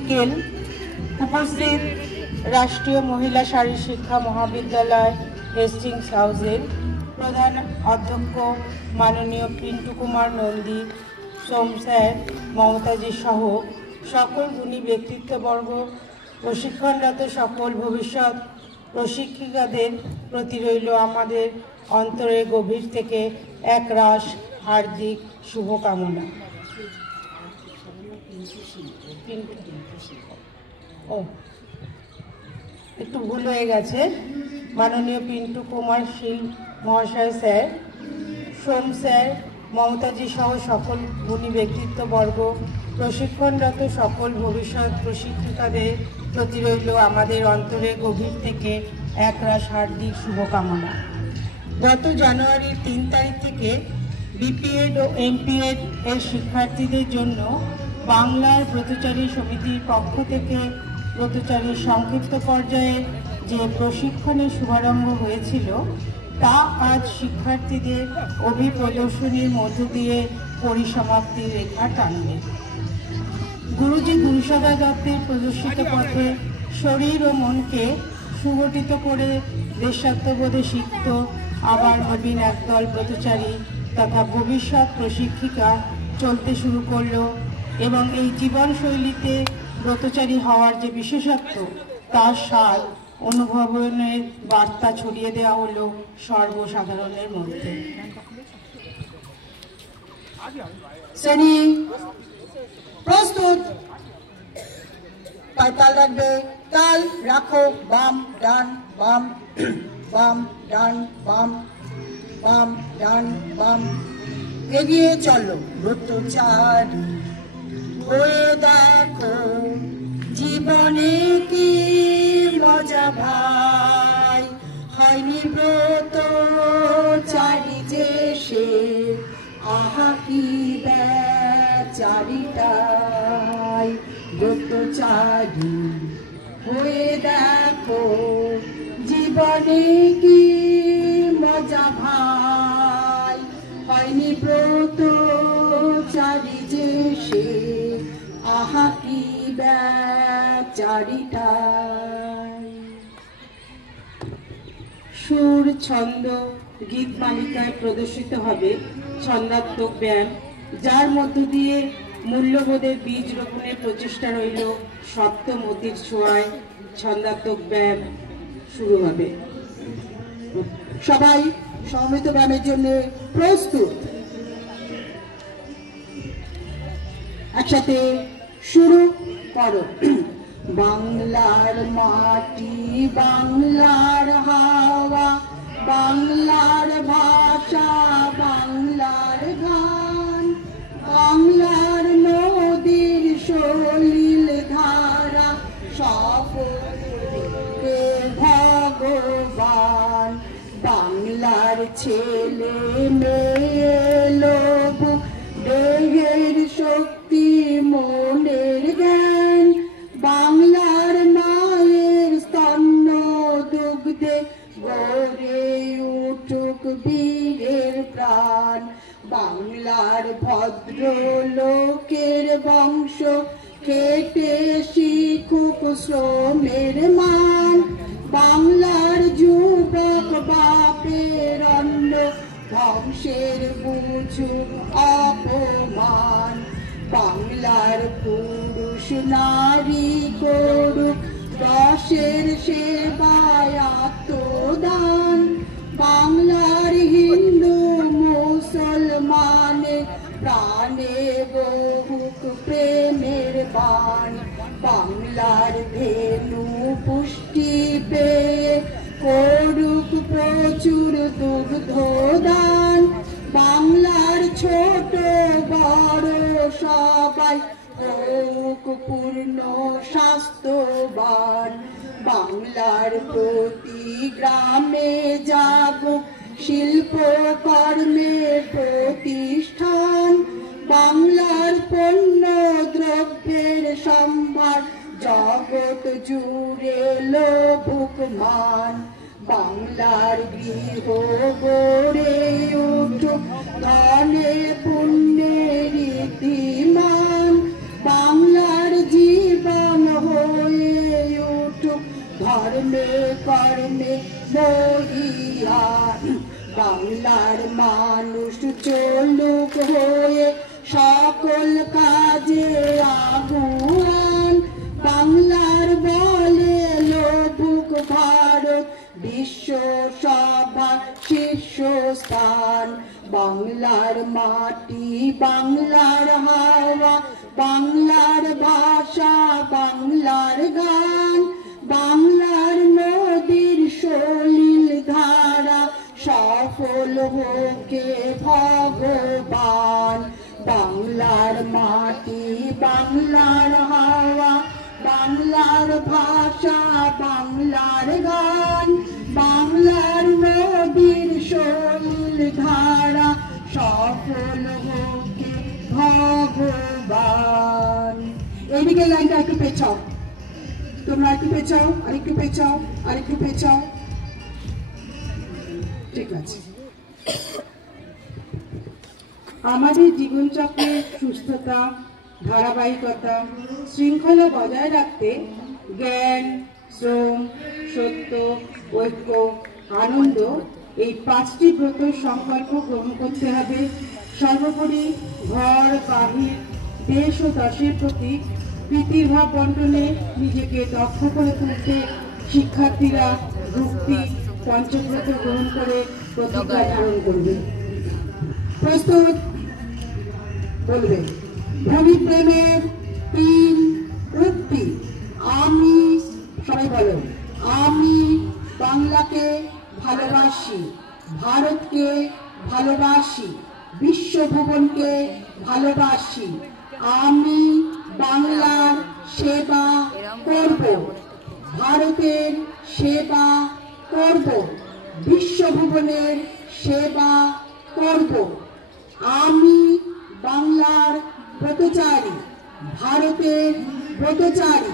বিকেল। উপস্থিত রাষ্ট্রীয় মহিলা শারীর শিক্ষা মহাবিদ্যালয় হেস্টিংস হাউসের প্রধান অধ্যক্ষ মাননীয় পিন্টু কুমার নন্দী, সোম স্যার, মমতাজি সহ সকল গুণী ব্যক্তিত্ববর্গ, প্রশিক্ষণরত সকল ভবিষ্যৎ প্রশিক্ষিকাদের প্রতি রইল আমাদের অন্তরের গভীর থেকে একরাশ হার্দিক শুভকামনা। একটু ভুল হয়ে গেছে। মাননীয় পিন্টু কুমার শীল মহাশয় স্যার, সোম স্যার, মমতাজি সহ সকল গুণী ব্যক্তিত্ববর্গ, প্রশিক্ষণরত সকল ভবিষ্যৎ প্রশিক্ষিকাদের প্রতি রইল আমাদের অন্তরে গভীর থেকে একরাশ হার্দিক শুভকামনা। গত জানুয়ারির 3 তারিখ থেকে বিপিএড ও এমপিএড এর শিক্ষার্থীদের জন্য বাংলার ব্রতচারী সমিতির পক্ষ থেকে ব্রতচারীর সংক্ষিপ্ত পর্যায়ে যে প্রশিক্ষণের শুভারম্ভ হয়েছিল তা আজ শিক্ষার্থীদের অভিপ্রদর্শনীর মধ্য দিয়ে পরিসমাপ্তির রেখা টানবে। গুরুজি গুরুসদা দত্তের প্রদর্শিত পথে শরীর ও মনকে সুগঠিত করে দেশাত্মবোধে সিক্ত আবার নবীন একদল ব্রতচারী তথা ভবিষ্যৎ প্রশিক্ষিকা চলতে শুরু করলো এবং এই জীবনশৈলীতে ব্রতচারী হওয়ার যে বিশেষত্ব তার স্বাদ অনুভবনের বার্তা ছড়িয়ে দেওয়া হলো সর্বসাধারণের মধ্যে। শ্রেণী প্রস্তুত, তাল রাখবে, তাল রাখো, বাম ডান বাম বাম ডান বাম বাম ডান বাম, এগিয়ে চলো ব্রতচারী হয়ে দেখো জীবনে কি মজা ভাই, হয়নি ব্রতচারী যে সে আহা কি বেচারিটাই, ব্রতচারী হয়ে দেখো জীবনে কি মজা ভাই, হয়নি ব্রতচারী যে সে আহা কি বেচারিটাই। সুর, ছন্দ, গীত মালিকায় প্রদর্শিত হবে ছন্দাত্মক ব্যায়াম, যার মধ্য দিয়ে মূল্যবোধের বীজ রোপণের প্রচেষ্টা রইল। সপ্তমতির ছোঁয়ায় ছন্দাত্মক ব্যায়াম শুরু হবে। সবাই সমবেত ব্যায়ামের জন্য প্রস্তুত, একসাথে শুরু করো। বাংলার মাটি, বাংলার হাওয়া, বাংলার ভাষা, বাংলার গান, বাংলার নদীর সলিল ধারা, সকলে ভগবান, বাংলার ছেলে মেয়ে লোক, দেহের শক্তি মনের জ্ঞান, বাংলার মায়ের স্তন্য দুগ্ধে গড়ে উঠুক বীরের প্রাণ, বাংলার ভদ্র লোকের বংশ খেটে শিখুক শ্রমের মান, বাংলার যুবক বাপের অন্ন ধ্বংসের বুঝুক অপমান, বাংলার পুরুষ নারী করুক দশের সেবায় আত্মদান, বাংলার হিন্দু মুসলমানে প্রাণে বহুক প্রেমের বাণ, বাংলার ধেনু পুষ্টি পেয়ে করুক প্রচুর দুগ্ধদান, বাংলার ছোট বড় সবাই হোক পূর্ণ স্বাস্থ্যবান, বাংলার প্রতি গ্রামে জাগুক শিল্পকর্মে প্রতিষ্ঠান, বাংলার পণ্য দ্রব্যের সম্ভার জগৎ জুড়ে লোভুক মান, বাংলার গৃহ গড়ে উঠুক ধনে পুণ্যে রীতিমান, বাংলার জীবন ধর্মে কর্মে মহিয়ান। বাংলার মানুষ চলুক হয়ে সকল কাজে আগুয়ান। বাংলার বলে লভুক ভারত বিশ্ব সভা শীর্ষস্থান। বাংলার মাটি, বাংলার হাওয়া, বাংলার ভাষা, বাংলার গান, বাংলার নদীর সলিল ধারা সফল হোকে ভগবান। বাংলার মাটি, বাংলার হাওয়া, বাংলার ভাষা, বাংলার গান, বাংলার নদীর সলিল ধারা সফল হোকে ভগবান। এইদিকে লাইনটা একটু পেছাও, তোমরা একটু পেছাও, আরেকটু পেছাও, আরেকটু পেছাও। ঠিক আছে। আমাদের জীবনচক্রের সুস্থতা, ধারাবাহিকতা, শৃঙ্খলা বজায় রাখতে জ্ঞান, শ্রম, সত্য, ঐক্য, আনন্দ এই 5টি ব্রত সংকল্প গ্রহণ করতে হবে। সর্বোপরি ঘর, বাহির, দেশ ও দশের প্রতি প্রীতির ভাব বন্টনে নিজেকে দক্ষ করে তুলতে শিক্ষার্থীরা ভক্তি পঞ্চব্রত গ্রহণ করে প্রতিজ্ঞা ধারণ করবে। প্রস্তুত? বলবে। ভূমি প্রেমের 3 উক্তি। আমি, সবাই বলো, আমি বাংলাকে ভালোবাসি, ভারতকে ভালোবাসি, বিশ্বভুবনকে ভালোবাসি। আমি বাংলার সেবা করব, ভারতের সেবা করব, বিশ্বভুবনের সেবা করব। আমি বাংলার ব্রতচারী, ভারতের ব্রতচারী,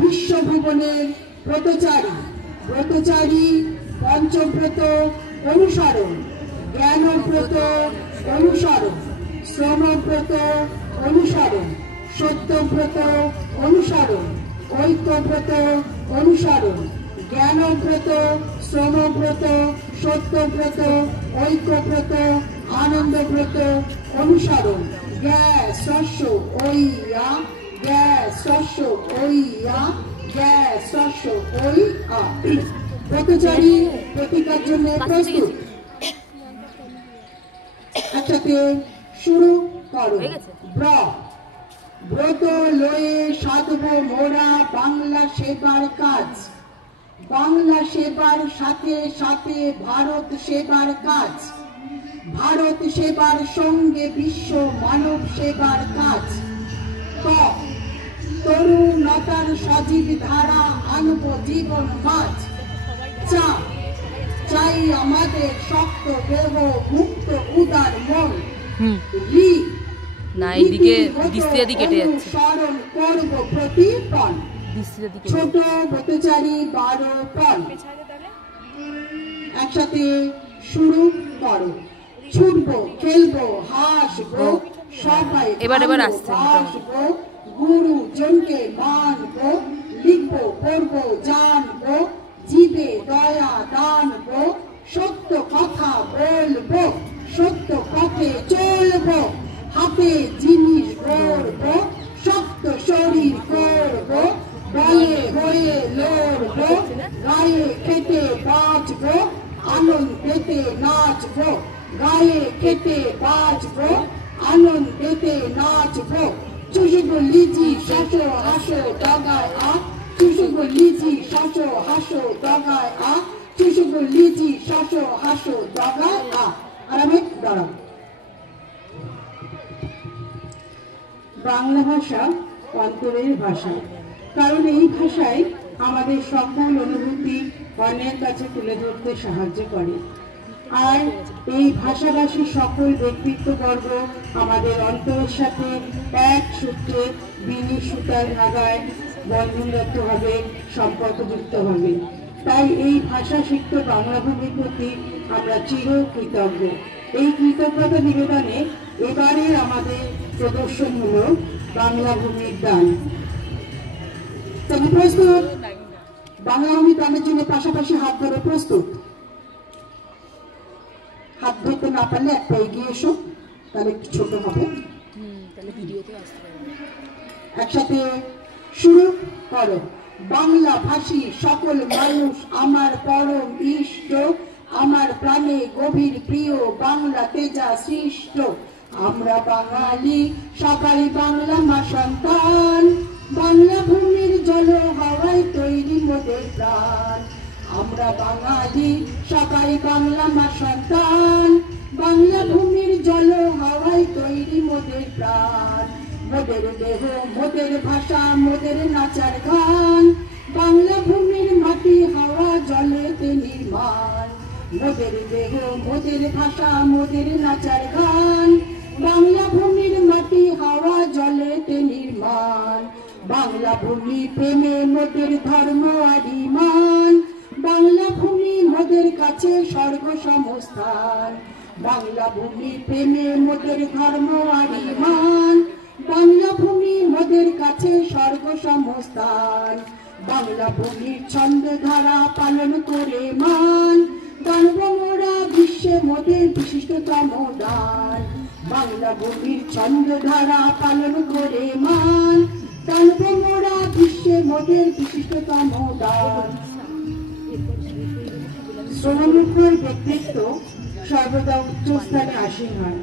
বিশ্বভুবনের ব্রতচারী। ব্রতচারী পঞ্চব্রত অনুসরণ, জ্ঞানব্রত অনুসরণ, শ্রমব্রত অনুসরণ, সত্যব্রত অনুসরণ, ঐক্যব্রত অনুসরণ। জ্ঞানব্রত, শ্রমব্রত, সত্যব্রত, ঐক্যব্রত, আনন্দব্রত অনুসরণ। গ্যাস শস্য ওইয়া, গ্যাস শস্য ওইয়া, গ্যাস শস্য ওইয়া। ব্রতচারী প্রতিজ্ঞার জন্য প্রস্তুত? একসাথে শুরু করো। ব্রত লয়ে সাধব মোরা বাংলা সেবার কাজ, বাংলা সেবার সাথে সাথে ভারত সেবার কাজ, ভারত সেবার সঙ্গে বিশ্ব মানব সেবার কাজ। তরুণতার সজীব ধারা আনব জীবন মাঝ। চাই আমাদের শক্ত দেহ, মুক্ত উদার মন। না এইদিকে দিস্তিয়াদি কেটে যাচ্ছে। স্মরণ করব প্রতিপন। ছোট ব্রতচারী 12 পণ। একসাথে শুরু করো। ছুটবো, খেলবো, হাসবো, সবাই এবার আসছে। হাসবো, গুরুজনকে মানবো, লিখবো, পড়বো, জানবো, জীবে দয়া দানবো, সত্য কথা বলবো, সত্য পথে চলবো, হাতে জিনিস গড়বো, শক্ত শরীর করবো, বলে হয়ে লড়বো, গায়ে খেতে বাঁচবো, আনন্দেতে নাচবো, গায়ে খেতে বাঁচবো, আনন্দেতে নাচবো। চুষবো লিচি শাসো হাসো ডগায় আ, চুষবো লিচি শাসো হাসো ডগায় আ, চুষবো লিচি শাসো হাসো ডগায় আ। আর আমি দাঁড়াবো। বাংলা ভাষা অন্তরের ভাষা, কারণ এই ভাষায় আমাদের সকল অনুভূতি অন্যের কাছে তুলে ধরতে সাহায্য করে। আর এই ভাষাভাষী সকল ব্যক্তিত্ববর্গ আমাদের অন্তরের সাথে এক সূত্রে বিনি সুতার ধাগায় বন্ধনরতভাবে সম্পর্কযুক্ত হবে। তাই এই ভাষা সিক্ত বাংলা ভূমির প্রতি আমরা চির কৃতজ্ঞ। এই কৃতজ্ঞতা নিবেদনে এবারের আমাদের প্রদর্শন হলো বাংলা ভূমির গান। তুমি প্রস্তুত? বাংলা ভূমি গানের জন্য পাশাপাশি হাত ধরে প্রস্তুত। হাত ধরতে না পারলে একটা এগিয়ে এসো, তাহলে একটু ছোট হবে। একসাথে শুরু করো। বাংলা ভাষী সকল মানুষ আমার পরম ইষ্ট, আমার প্রাণে গভীর প্রিয়, বাংলা তেজা সৃষ্ট। আমরা বাঙালি সবাই বাংলা মা সন্তান, বাংলা ভূমির জল হাওয়ায় তৈরি মোদের প্রাণ। আমরা বাঙালি সবাই বাংলা মা সন্তান, বাংলা ভূমির জল হাওয়ায় তৈরি মোদের প্রাণ। মোদের দেহ মোদের ভাষা মোদের নাচার গান, বাংলা ভূমির মাটি হাওয়া জলেতে নির্মাণ। মোদের দেহ মোদের ভাষা মোদের নাচার গান, বাংলা ভূমির মাটি হাওয়া জলেতে নির্মাণ। বাংলা ভূমি প্রেমে মোদের ধর্ম আর ঈমান, বাংলা ভূমি মোদের কাছে স্বর্গ সমস্থান। বাংলা ভূমি প্রেমে মোদের ধর্ম আর ঈমান, বাংলা ভূমি মোদের কাছে স্বর্গ সমস্থান। বাংলা ভূমির ছন্দ ধারা পালন করে মান, গানব মোরা বিশ্বে মোদের বিশিষ্টতম দান। বাংলা ভূমির ছন্দ ধারা পালন করে মান, গানব মোরা বিশ্বে মোদের বিশিষ্টতম দান। শ্রমমুখর ব্যক্তিত্ব সর্বদা উচ্চস্থানে আসীন হয়।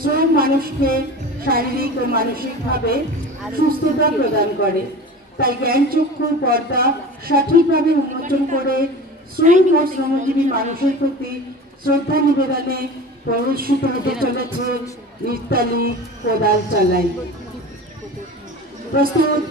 শ্রম মানুষকে শারীরিক ও মানসিকভাবে সুস্থতা প্রদান করে। তাই জ্ঞানচক্ষুর পর্দা সঠিকভাবে উন্মোচন করে শ্রম ও শ্রমজীবী মানুষের প্রতি শ্রদ্ধা নিবেদনে প্রদর্শিত হতে চলেছে ইত্তালি কোদাল চালাই। প্রস্তুত,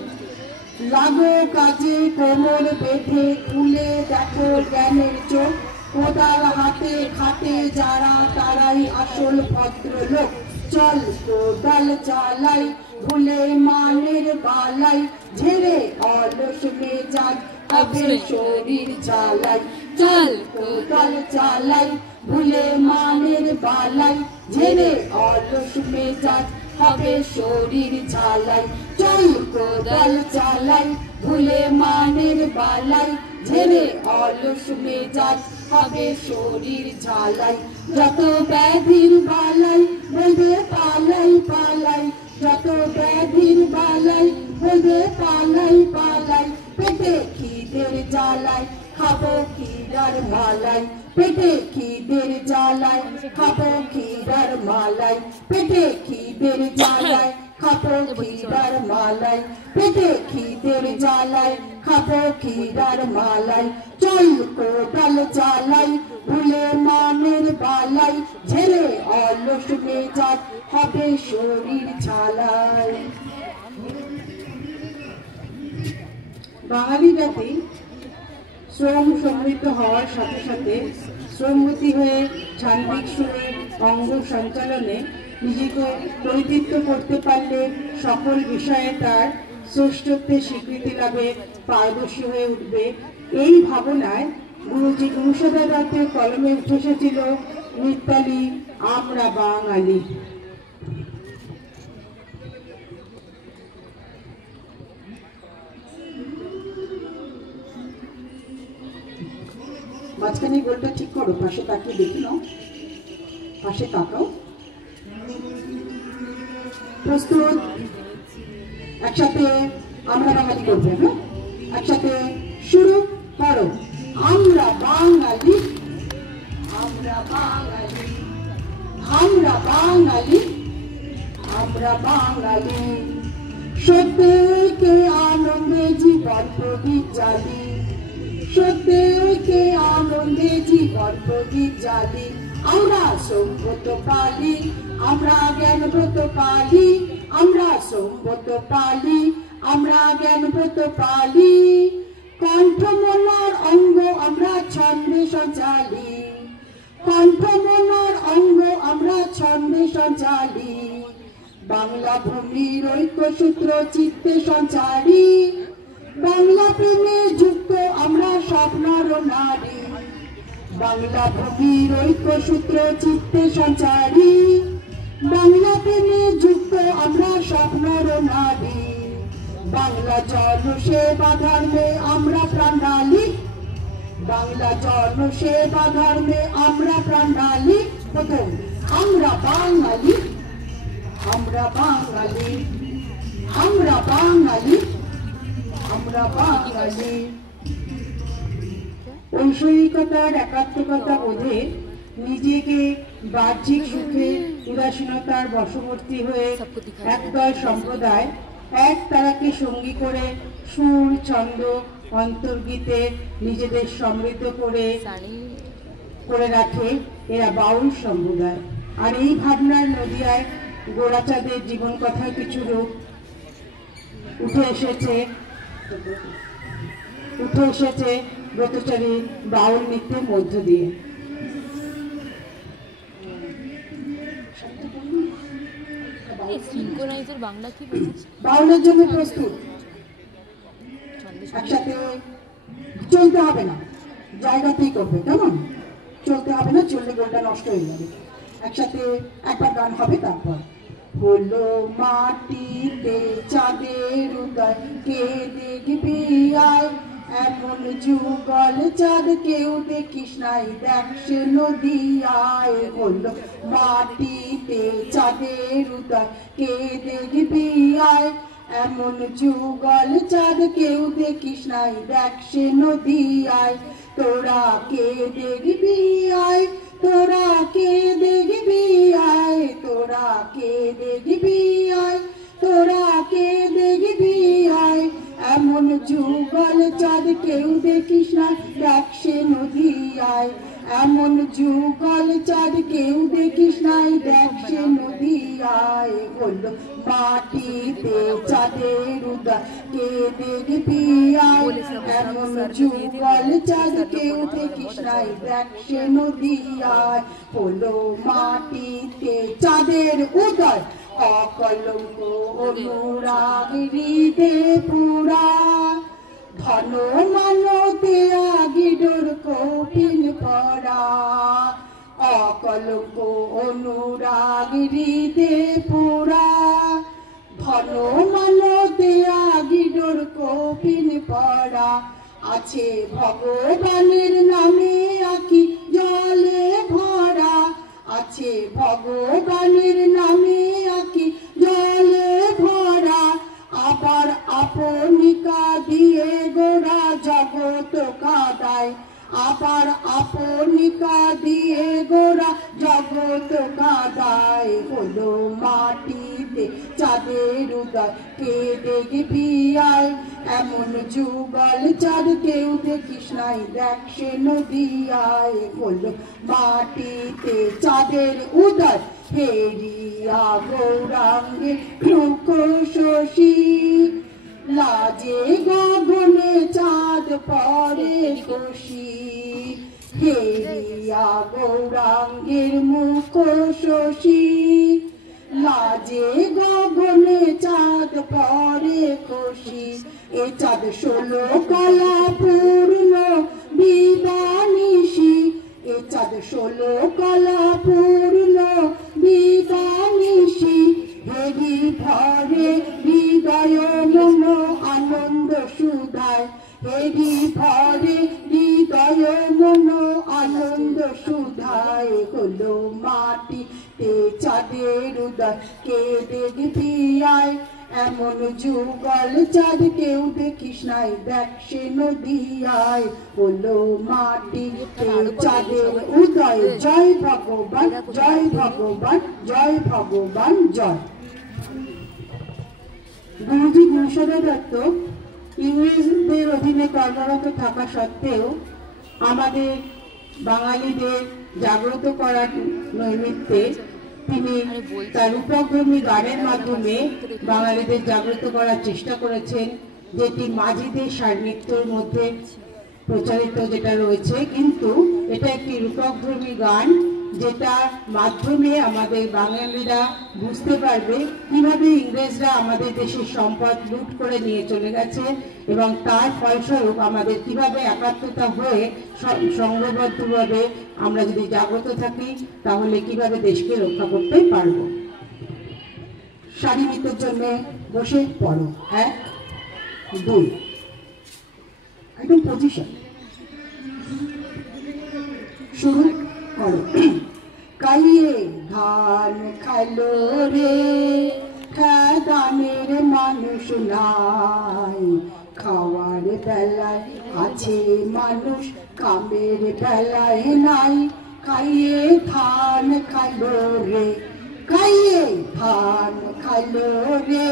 লাগো কাজে কোমর বেঁধে, খুলে দেখো জ্ঞানের চোখ, কোদাল হাতে খাটে যারা তারাই আসল ভদ্রলোক। চল কোদাল চালাই ভুলে মানের বালাই, ঝেড়ে অলস মেজাজ হবে শরীর ঝালাই। চল কোদাল চালাই ভুলে মানের বালাই, ঝেড়ে অলস মেজাজ হবে শরীর ঝালাই। চল কোদাল চালাই ভুলে মানের বালাই, ঝেড়ে অলস মেজাজ হবে শরীর ঝালাই। যত ব্যাধির বালাই বলবে পালাই পালাই, যত ব্যাধির বালাই বলবে পালাই পালাই। পেটে খিদের জ্বালাই খাবো ক্ষীরার মালাই, পেটে খিদের জ্বালাই খাবো ক্ষীরার মালাই। পেটে খিদের জ্বালাই খাবো ক্ষীরার মালাই, পেটে খিদের জ্বালাই খাবো ক্ষীরার মালাই। চল কোদাল চালাই ভুলে মানের বালাই, ঝেড়ে অলস মেজাজ হবে শরীর ঝালাই। বাঙালি জাতি শ্রম সমৃদ্ধ হওয়ার সাথে সাথে শ্রমবতী হয়ে সান্বিক সুরে অঙ্গ সঞ্চালনে নিজেকে পরিতৃপ্ত করতে পারলে সকল বিষয়ে তার শ্রেষ্ঠত্বের স্বীকৃতি লাভে পারদর্শী হয়ে উঠবে। এই ভাবনায় গুরুজি গুরুসদা দত্তের কলমে উঠে এসেছিল মিতালি আমরা বাঙালি। মাঝখানে গোলটা ঠিক করো, পাশে তাকিয়ে দেখি নাও, পাশে তাকাও। প্রস্তুত, একসাথে আমরা বাঙালি করবো। হ্যাঁ, একসাথে শুরু করো। আমরা বাঙালি, আমরা বাঙালি, আমরা বাঙালি, আমরা বাঙালি। সত্যকে আনন্দে জীবন প্রদীপ জ্বালি, সত্যকে আনন্দে জীবন প্রদীপ জ্বালি। আমরা সম্পদ পালি, আমরা জ্ঞানব্রত পালি, আমরা সম্পদ পালি, আমরা জ্ঞানব্রত পালি। কণ্ঠ মনার অঙ্গ আমরা ছন্দে সঞ্চালি, কণ্ঠ মনার অঙ্গ আমরা ছন্দে সঞ্চালি। বাংলা ভূমির ঐক্য সূত্র চিত্তে সঞ্চারী, বাংলা প্রেমে যুক্ত আমরা স্বপ্নর নারী। বাংলা ভূমির ঐক্য সূত্র চিত্তে সঞ্চারী, বাংলা প্রেমে যুক্ত আমরা স্বপ্নর নারী। বাংলা জনসেবা ধর্মে আমরা প্রাণ ঢালি, বাংলা জনসেবা ধর্মে আমরা প্রাণ ঢালি। প্রথম আমরা বাঙালি, আমরা বাঙালি, আমরা বাঙালি, আমরা বাঙালি। ঐশ্বরিকতার একাত্মকতা বোধে নিজেকে বাহ্যিক সুখে উদাসীনতার বশবর্তী হয়ে একদল সম্প্রদায় এক তারাকে সঙ্গী করে সুর ছন্দ অন্তর্গীতে নিজেদের সমৃদ্ধ করে রাখে, এরা বাউল সম্প্রদায়। আর এই ভাবনার নদিয়ায় গোরাচাঁদের জীবন কথার কিছু রূপ উঠে এসেছে ব্রতচারী বাউল নৃত্যের মধ্য দিয়ে। বাউলের জন্য প্রস্তুত, একসাথে চলতে হবে না, জায়গাতেই করবে, কেমন? চলতে হবে না, চললে গোলটা নষ্ট হয়ে যাবে। একসাথে একবার গান হবে, তারপর হলো মাটিতে চাঁদের উদয়, কে দেখবি আয় এমন যুগল চাঁদ, কেউ দেখিস নাই দেখ সে নদিয়ায়। হলো মাটিতে চাঁদের উদয়, কে দেখবি আয় এমন যুগল চাঁদ, কেউ দেখিস নাই দেখ সে নদিয়ায়। তোরা কে দেখবি আয়, তোরা কে দেখবি আয়, তোরা কে দেখবি আয়, তোরা কে দেখবি আয় এমন যুগল চাঁদ, কেউ দেখিস না দেখ সে নদিয়ায়। এমন যুগল চাঁদ, কেউ দেখিস নাই দেখ সে নদিয়ায়। হলো মাটিতে চাঁদের উদয়, কে দেখবি আয় এমন যুগল চাঁদ, কেউ দেখিস নাই দেখ সে নদিয়ায়। হলো মাটিতে চাঁদের উদয়, অকলঙ্ক অনুরাগ হৃদে পুরা, ধন মানতে আগিডোর কপিল পরা। অকলঙ্ক অনুরাগ হৃদে পুরা, ধন মানতে আগিডোর কপিল পরা। আছে ভগবানের নামে আঁকি জলে ভরা, আছে ভগবানের নামে আঁকি জলে ভরা। আবার আপনিকা দিয়ে গোরা জগৎ কাদায়, আবার আপনিকা দিয়ে গোরা জগৎ কাদায়। হলো মাটিতে চাঁদের উদয়, কে দেখবি আয় এমন যুগল চাঁদ, কেউ দেখিস নাই দেখ সে নদিয়ায়। হলো মাটিতে চাঁদের উদয়, হেরিয়া গৌরাঙ্গে মুখ শশী, লাজে গগনে চাঁদ পরে খুশি। হেরিয়া গৌরাঙ্গের মুখ শশী, লাজে গগনে চাঁদ পরে খুশি। এ চাঁদ 16 কলা পূর্ণ বিবানিশি, এ চাঁদ 16 কলা পূর্ণ বিবানিশি। হেরি ভরে হৃদয় মন আনন্দ সুধায়, হেরি ভরে হৃদয় মন আনন্দ সুধায়। হলো মাটিতে চাঁদের উদয়, কে দেখবি আয় এমন যুগল চাঁদ, কেউ দেখিস নাই দেখ সে নদিয়ায়। হলো মাটিতে চাঁদের উদয়, জয় ভগবান, জয় ভগবান, জয় ভগবান, জয়। গুরুজি গুরুসদয় দত্ত ইংরেজদের অধীনে কর্মরত থাকা সত্ত্বেও আমাদের বাঙালিদের জাগ্রত করার নৈমিত্তে তিনি তার রূপকধর্মী গানের মাধ্যমে বাঙালিদের জাগ্রত করার চেষ্টা করেছেন, যেটি মাঝিদের সান্নিধ্যের মধ্যে প্রচারিত যেটা রয়েছে। কিন্তু এটা একটি রূপকধর্মী গান, যেটার মাধ্যমে আমাদের বাঙালিরা বুঝতে পারবে কিভাবে ইংরেজরা আমাদের দেশের সম্পদ লুট করে নিয়ে চলে গেছে এবং তার ফলস্বরূপ আমাদের কিভাবে একাত্মতা হয়ে সংঘবদ্ধভাবে আমরা যদি জাগ্রত থাকি তাহলে কিভাবে দেশকে রক্ষা করতে পারবো। সারি নৃত্যের জন্য বসে পড়ো। 1 2 একদম পজিশন শুরু করো। কাইয়ে ধান খাইলো রে খাদানের মানুষ নাই, খাওয়ার বেলায় আছে মানুষ কামের বেলায় নাই। খাইয়ে ধান খাইলো রে, খাইয়ে ধান খাইলো রে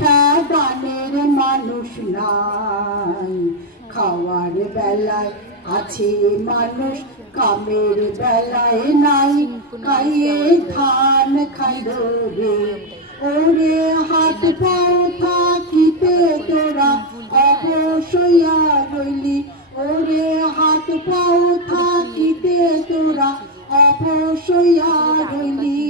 খাদানের মানুষ নাই, খাওয়ার বেলায় আছে মানুষ কামের বেলায় নাই। খাইয়ে ধান খাইলো রে, ওরে হাত পাও থাকিতে তোরা অবশ্যইয়া রইলি, ওরে হাত পাও থাকিতে তোরা অবশ্যইয়া রইলি।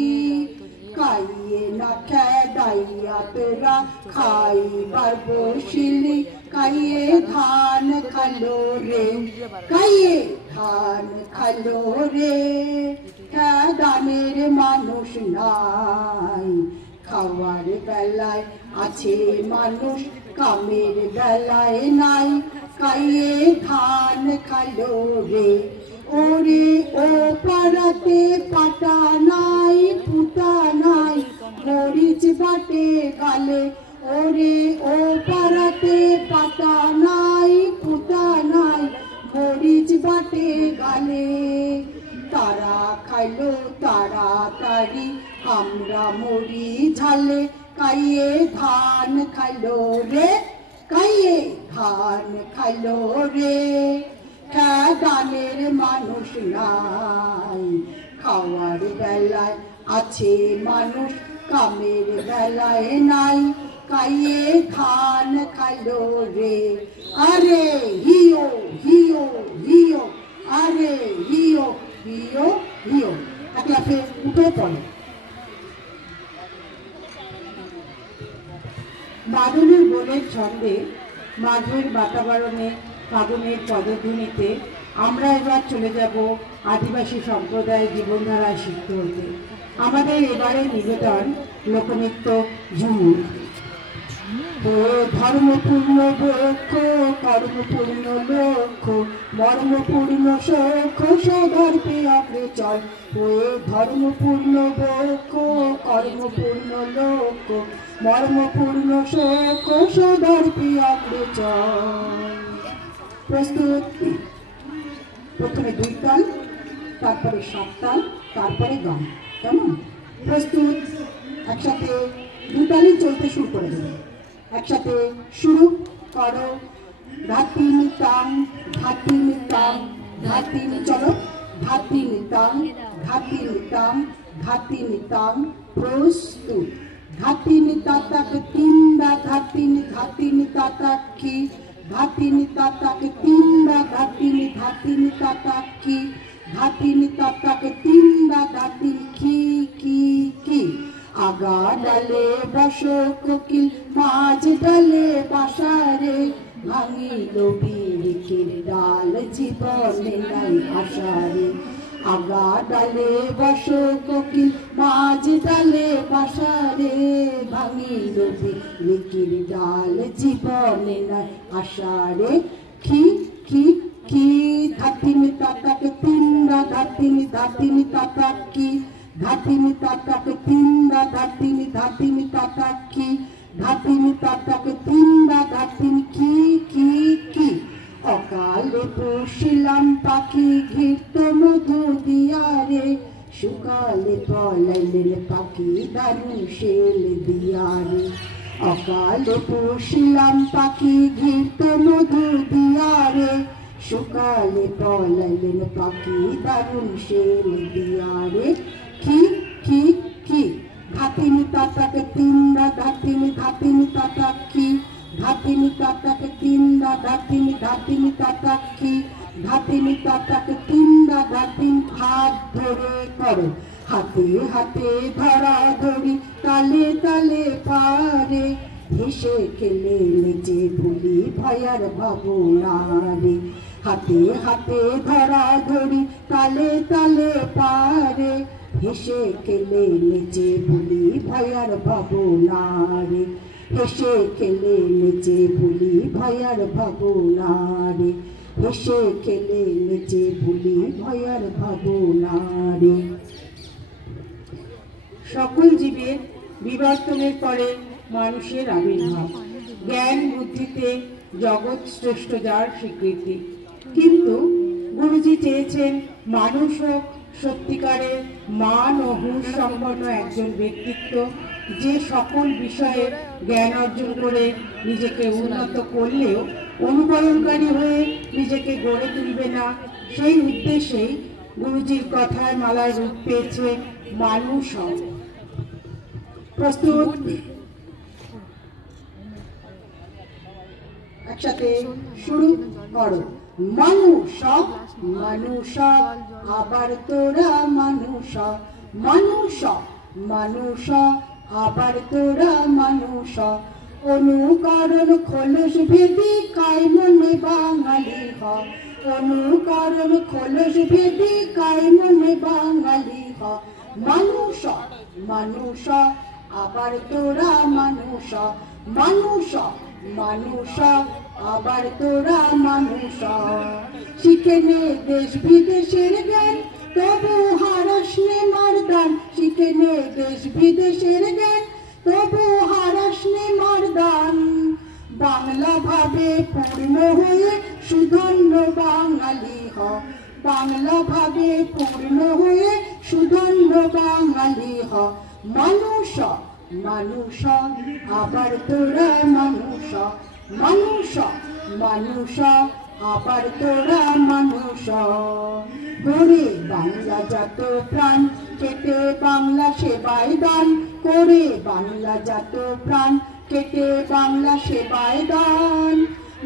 খাইয়ে না খেদাইয়া তোরা খাইবার বসিলি, খাইয়ে ধান খাইলো রে, খাইয়ে ধান খাইলো রে খেদানের মানুষ নাই, খাওয়ার বেলায় আছে মানুষ কামের বেলায় নাই। খাইয়ে ধান খাইলো রে, ওরে ও পাড়াতে পাটা নাই পুতা নাই, মরিচ বাটে গালে, ওরে ও পাড়াতে পাটা নাই পুতা নাই, মরিচ বাটে গালে। তারা খাইলো তাড়াতাড়ি আমরা মরি ঝালে, খাইয়ে ধান খাইলো রে, খাইয়ে ধান খাইলো রে খাদানের মানুষ নাই, খাওয়ার বেলায় আছে মানুষ কামের বেলায় নাই। খাইয়ে ধান খাইলো রে, আরে হিও হিও হিও, আরে হিও হিও হিও। একলা ফের উঠে পড়ে। মাদুলির বনের ছন্দে, মাঘের বাতাবরণে, ফাগুনের পদধ্বনিতে আমরা এবার চলে যাব আদিবাসী সম্প্রদায়ের জীবনধারা শিখতে হতে। আমাদের এবারে নিবেদন লোকনৃত্য ঝুমুর। ও ধর্মপূর্ণ বক্ষ কর্মপূর্ণ লক্ষ্য, মর্মপূর্ণ সখ সদর্পে অগ্রচর। ও ধর্মপূর্ণ বক্ষ কর্মপূর্ণ লক্ষ্য, মর্মপূর্ণ সখ সদর্পে অগ্রচর। প্রস্তুত? প্রথমে 2 তাল, তারপরে 7 তাল, তারপরে গান। কেমন? প্রস্তুত? একসাথে 2 তালই চলতে শুরু করে দেবে। একসাথে শুরু করো। ধাতি নিতাম ধাতি নিতাম ধাতি, চলো ধাতি নিতাম ধাতি নিতাম ধাতি নিতাম। প্রস্তুত? ধাতি নিতাতাক তিনডা ধাতি ধাতি নিতাতাক কি, ধাতি নিতাতাক তিনডা ধাতি ধাতি নিতাতাক কি, ধাতি নিতাতাক তিনডা ধাতি কি কি কি। আগা ডালে বসো কোকিল মাঝ ডালে বাসারে, ভাঙিল বীরকের ডাল জীবনে নাই আশারে। আগা ডালে বসো কোকিল মাঝ ডালে বাসারে, ভাঙিল বীরকের ডাল জীবনে নাই আশারে। কি কি কি। ধাতি নিতাতাক তিনডা ধাতি ধাতি নিতাতাক কি, ধাতি নিতাতাক তিনডা ধাতি ধাতি নিতাতাক কি, ধাতি নিতাতাক তিনডা ধাতি কি কি কি। অকালে পুষিলাম পাখি ঘিরত মধু দিয়ারে, সুকালে পলাইলেন পাখি দারু শেল দিয়ারে। অকালে পুষিলাম পাখি ঘিরত মধু দিয়ারে, সুকালে পলাইলেন পাখি দারুণ শেল দিয়ারে। কি কি কি। ধাতি নিতাতাক তিনডা ধাতি ধাতি নিতাতাক কি, ধাতি নিতাতাক তিনডা ধাতি ধাতি নিতাতাক কি, ধাতি নিতাতাক তিনডা ধাতি। হাত ধরে করো, হাতে হাতে ধরা ধরি, তালে তালে পারে, হেসে খেলে নিজে ভুলি ভয়ার ভাবনা রে। হাতে হাতে ধরা ধরি, তালে তালে পারে, হেসে খেলে নিজে ভুলি ভয়ার ভাবনা রে। হেসে খেলে নেচে ভুলি ভয়ার ভাবনা রে, হেসে খেলে নেচে ভুলি ভয়ার ভাবনা রে। সকল জীবের বিবর্তনের পরে মানুষের আবির্ভাব, জ্ঞান বুদ্ধিতে জগৎ শ্রেষ্ঠ যার স্বীকৃতি। কিন্তু গুরুজি চেয়েছেন মানুষ হোক সত্যিকারের মান ও হুঁশ সম্পন্ন একজন ব্যক্তিত্ব, যে সকল বিষয়ে জ্ঞান অর্জন করে নিজেকে উন্নত করলেও অনুকরণকারী হয়ে নিজেকে গড়ে তুলবে না। সেই উদ্দেশ্যেই গুরুজির কথায় মালার রূপ পেয়েছে মানুষ হও। প্রস্তুত? একসাথে শুরু করো। মানুষ মানুষ আবার তোরা মানুষ, মানুষ মানুষ আবার তোরা মানুষ। অনুকরণ খোলস ভেদি কাই মনে বাঙালি হ, অনুকরণ খোলস ভেদি কাই মনে বাঙালি হ। মানুষ মানুষ আবার তোরা মানুষ, মানুষ মানুষ আবার তোরা মানুষ। শিখে নে দেশ বিদেশের জ্ঞান, তবু হারাস নে মারদান। শিখে নে দেশ বিদেশের জ্ঞান, তবু হারাস নে মারদান। বাংলা ভাবে পূর্ণ হয়ে সুধন্য বাঙালি হ, বাংলা ভাবে পূর্ণ হয়ে সুধন্য বাঙালি হ। মানুষ মানুষ আবার তোরা মানুষ, মানুষ মানুষ আবার তোরা মানুষ। করে বাংলা জাত প্রাণ, কেটে বাংলা সেবায় দান। করে বাংলা জাত প্রাণ, কেটে বাংলা সেবায় দান।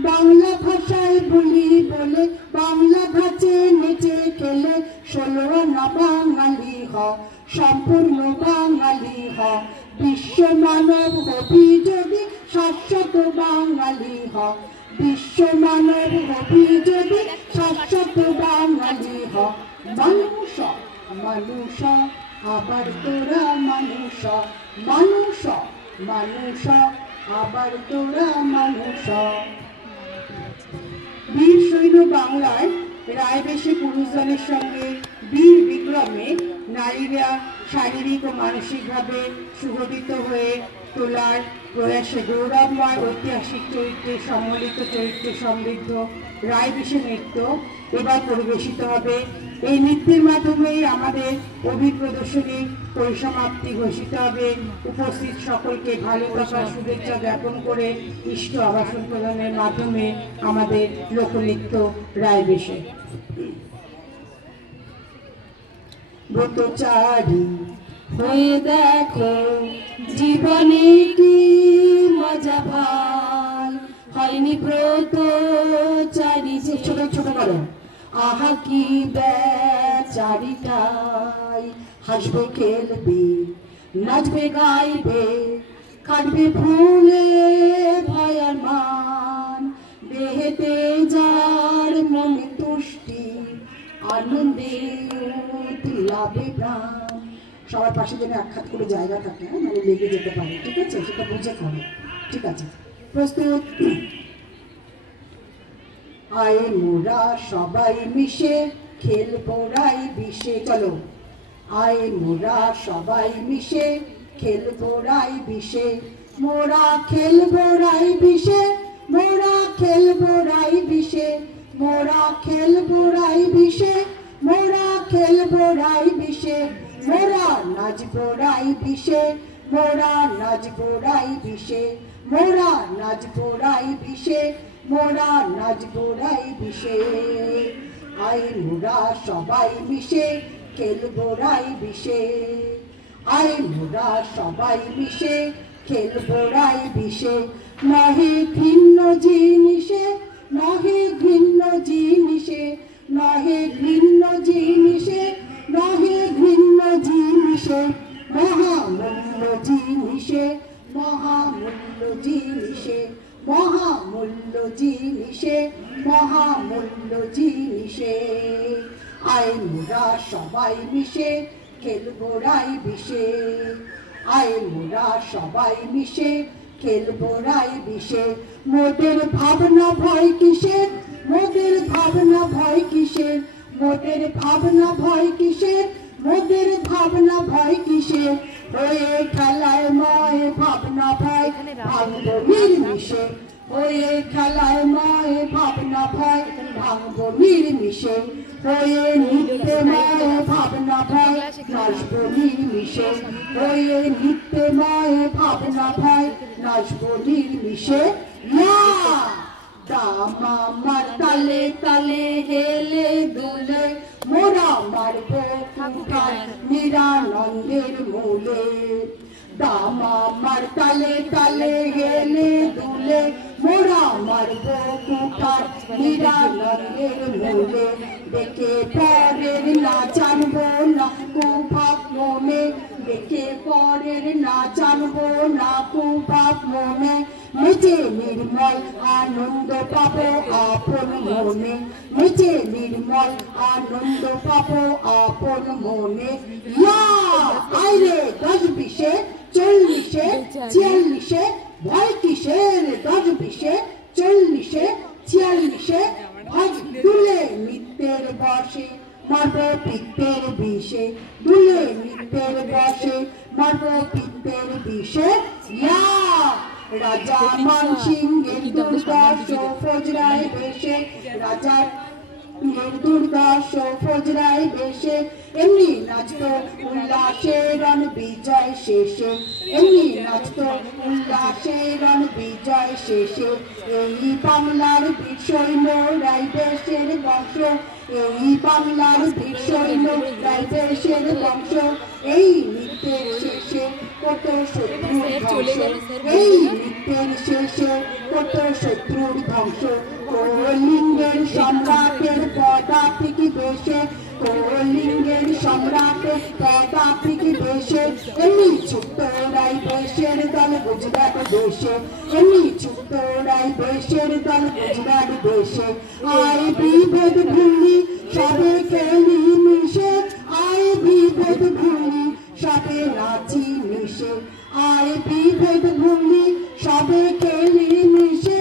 বাংলা ভাষায় বলি বলে বাংলা ধাঁচে নেচে খেলে 16 আনা বাঙালি হ, সম্পূর্ণ বাঙালি হ। বিশ্ব মানব হবি যদি শাশ্বত বাঙালি হ, বিশ্ব মানব হবি যদি শাশ্বত বাঙালি হ। মানুষ মানুষ আবার তোরা মানুষ, মানুষ মানুষ আবার তোরা মানুষ। বীর সৈন্য বাংলায় রায়বেশে পুরুষজনের সঙ্গে বীর বিক্রমে নারীরা শারীরিক ও মানসিকভাবে সুগঠিত হয়ে তোলার প্রয়াসে গৌরবময় ঐতিহাসিক চরিত্রে সম্মিলিত চরিত্রে সমৃদ্ধ রায়বেশে নৃত্য এবার পরিবেশিত হবে। এই নৃত্যের মাধ্যমেই আমাদের অভিপ্রদর্শনী পরিসমাপ্তি ঘোষিত হবে। উপস্থিত সকলকে ভালোবাসা শুভেচ্ছা জ্ঞাপন করে ইষ্ট আবাসন প্রদানের মাধ্যমে আমাদের লোকনৃত্য রায়বেশে। ব্রতচারী হয়ে দেখো জীবনে কি মজা ভাই, হয়নি ব্রতচারী। ছোট ছোট করো। আহা কি বেচারিটাই, হাসবে খেলবে নাচবে গাইবে, কাটবে ভুলে ভয়ার মান। দেহেতে যার মনে তুষ্টি, আনন্দে উতলাবে প্রাণ। সবার পাশে যেন এক হাত করে জায়গা থাকে, মানে লেগে যেতে পারে, ঠিক আছে? সেটা বুঝে করো, ঠিক আছে? প্রস্তুত? আয় মোরা সবাই মিশে খেলবো রাই বিষে। চলো। আয় মোরা সবাই মিশে খেলবো রাই বিষে। মোরা খেলবো রাই বিষে, মোরা খেলবো রাই বিষে, মোরা খেলবো রাই বিষে, মোরা খেলবো রাই বিষে। মোরা নাচবো রাই বিষে, মোরা নাচবো রাই বিষে, মোরা নাচবো রাই বিষে, মোরা নাচবো রাই বিষে। আয় মোরা সবাই মিশে খেলবো রাই বিষে। আয় মোরা সবাই মিশে খেলবো রাই বিষে। নহে ঘৃণ্য জিনিসে, নহে ঘৃণ্য জিনিসে, নহে ঘৃণ্য জিনিসে, নহে ঘৃণ্য জিনিসে। মহামূল্য জিনিসে, মহামূল্য জিনিসে, মহামূল্য জিনিসে, মহামূল্য জিনিসে। আয় মোরা সবাই মিশে খেলবো রাই বিষে। আয় মোরা সবাই মিশে খেলবো রাই বিষে মোদের ভাবনা ভয় কিসের মোদের ভাবনা ভয় কিসের মোদের ভাবনা ভয় কিসের মোদের ভাবনা ভয় কিসের হয়ে খেলায় ময় ভাবনা ভয় ভাঙবো নির্মিষে হয়ে খেলায় ময় ভাবনা ভয় ভাঙবো নির্মিষে হয়ে নিত্যে ময় ভাবনা ভয় নাচবো নির্মিষে হয়ে নিত্যে ময় ভাবনা ভয় নাচবো নির্মিষে দামামার তালে তালে হেলে দুলে মোরা মারবো কুঠার নিরানন্দের মূলে দামামার তালে তালে হেলে দুলে মোরা মারবো কুঠার নিরানন্দের মূলে দেখে পরের না জানবো না কুভাব মনে দেখে পরের না জানবো না কুভাব মনে নিজে নির্মল আনন্দ পাবো আপন মনে নিজে নির্মল আনন্দ পাবো আপন মনে আইরে 10 20 40 46 ভয় কিসের 10 20 40 46 ভয় দুলে নিত্যের বসে মারবো পিত্তের বিষে দুলে নিত্যের বসে মারবো পিত্তের বিষে রাজা মান সিংহের দুর্দর্শ ফজরায় বেশে রাজার দুর্দর্শ ফজরায় বেশে এমনি নাচতো উল্লাসের রণ বিজয় শেষে এমনি নাচতো উল্লাসের রণ বিজয় শেষে এই বাংলার বীর সৈন্য রাইবেশের বংশ এই বাংলার বীর সৈন্য রাইবেশের বংশ এই নৃত্যের শেষে কত শত্রুর ধ্বংস এই নৃত্যের শেষে কত শত্রুর ধ্বংস কলিঙ্গের সম্রাটের পদাতিক বেশে কলিঙ্গের সম্রাটের পদাতিক বেশে এমনি ছোট্ট রাই বেশের দল গুজরাট দেশে এমনি ছোট্ট রাই বেশের দল গুজরাট দেশে আয় বিভেদ ভুলি সবে খেলি মিশে আয় বিভেদ ভুলি সবে নাচি মিশে আয় বিভেদ ভুলি সবে খেলি মিশে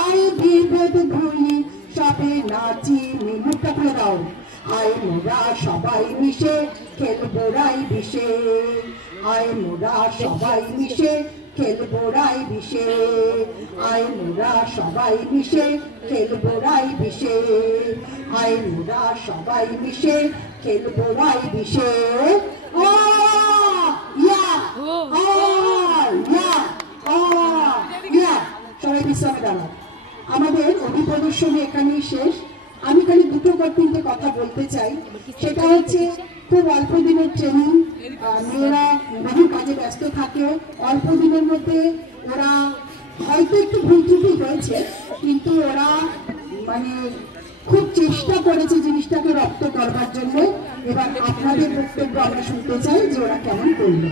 আয় বিভেদ ভুলি সবে নাচি মুখটা খুলে দাও আয় মোরা সবাই মিশে খেলবো রাই বিষে আয় মোরা সবাই মিশে খেলবো রাই বিষে আয় মোরা সবাই মিশে খেলবো রাই বিষে আয় মোরা সবাই মিশে খেলবো রাই বিষে সবাই বিশ্রামে দাঁড়াও আমাদের অভিপ্রদর্শনী এখানেই শেষ আমি খালি দুটো তিনটে কথা বলতে চাই সেটা হচ্ছে খুব অল্প দিনের ট্রেনিং মেয়েরা বহু কাজে ব্যস্ত থাকে অল্প দিনের মধ্যে ওরা হয়তো একটু ভুল ত্রুটি হয়েছে কিন্তু ওরা মানে খুব চেষ্টা করেছে জিনিসটাকে রপ্ত করবার জন্য এবার আপনাদের বক্তব্য আমরা শুনতে চাই যে ওরা কেমন করলো